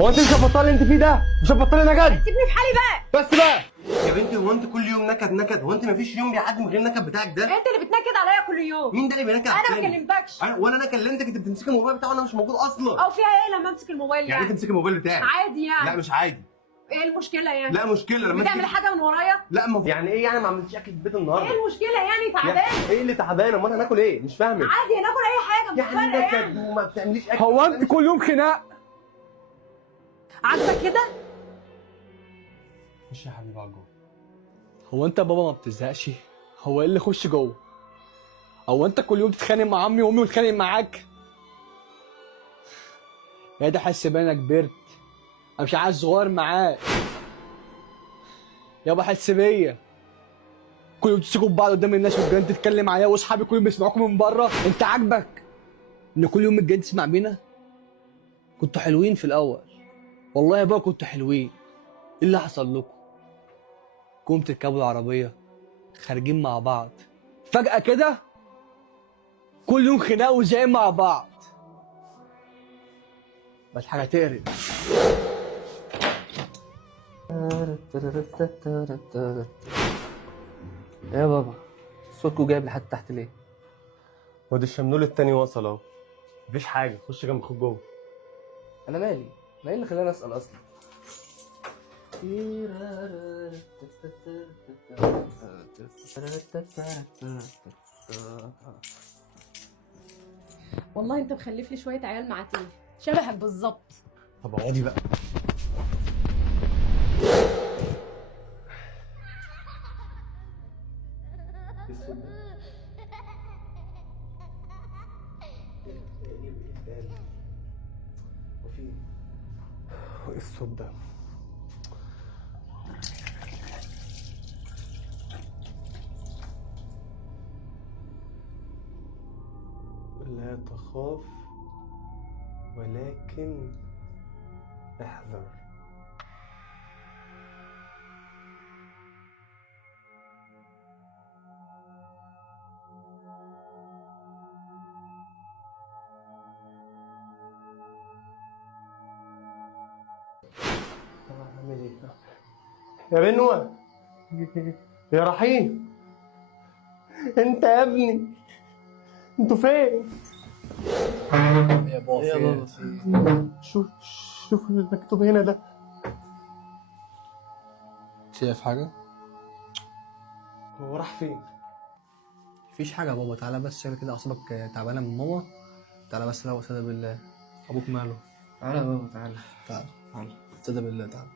هو انت مش هتبطلي اللي انت فيه ده؟ مش هتبطلي نكد؟ سيبني في حالي بقى. بس بقى يا بنتي، هو انت كل يوم نكد نكد؟ هو انت مفيش يوم بيعدي من غير النكد بتاعك ده؟ انت اللي بتنكد عليا كل يوم. مين ده اللي بينكد؟ انا ما تاني؟ كلمتكش. وانا انا كلمتك، انت بتمسكي الموبايل بتاعي وانا مش موجود اصلا. او فيها ايه لما امسك الموبايل يعني انت تمسكي الموبايل بتاعي عادي يعني. لا مش عادي. ايه المشكله يعني؟ لا مشكله لما انت بتعمل حاجه من ورايا. لا يعني ايه يعني ما عملتش اكل في البيت النهارده؟ ايه المشكله يعني؟ تعبان. يعني ايه اللي تعبان؟ امال هناكل ايه؟ مش فاهمك. عادي ناكل اي حاجه مش يعني فارقه نكد يعني. وما بتعمليش اكل. هو انت كل يوم خناق؟ عاجبك كده؟ خش يا حبيبي على جوه. هو انت بابا ما بتزهقش؟ هو ايه اللي خش جوه؟ هو انت كل يوم تتخانق مع عمي وامي وتتخانق معاك؟ يا ده حاسس بان انا كبرت، انا مش عايز صغير معاك. يابا حس بيا، كل يوم تمسكوا في بعض قدام الناس والجيران تتكلم عليا واصحابي كل يوم بيسمعوكم من بره. انت عاجبك ان كل يوم الجيران تسمع بينا؟ كنتوا حلوين في الاول، والله يا بابا كنتوا حلوين. ايه اللي حصل لكم؟ قوم تركبوا العربيه خارجين مع بعض، فجأة كده كل يوم خناق وزعيق مع بعض. بس حاجة تقرف. يا بابا صوتكوا جايب لحد تحت ليه؟ وادي الشمنول التاني وصل اهو. مفيش حاجه، خش جنب اخوك جوه. انا مالي؟ ما ايه اللي خلاني اسال اصلا؟ والله انت مخلف لي شويه عيال معاتيه شبهك بالظبط. طب اقعدي بقى. وايه الصوت ده؟ لا تخاف ولكن احذر. اعمل ايه؟ يا بنوة، يا رحيم، انت يا ابني، انتوا فين؟ يا بابا يا بابا شوف المكتوب هنا ده. شايف حاجة؟ هو راح فين؟ مفيش حاجة يا بابا، تعالى بس شكلك كده أعصابك تعبانة من ماما. تعالى بس، لا وسادة بالله. أبوك ماله؟ تعالى يا بابا تعالى. تعالى تعالى سادة بالله تعالى.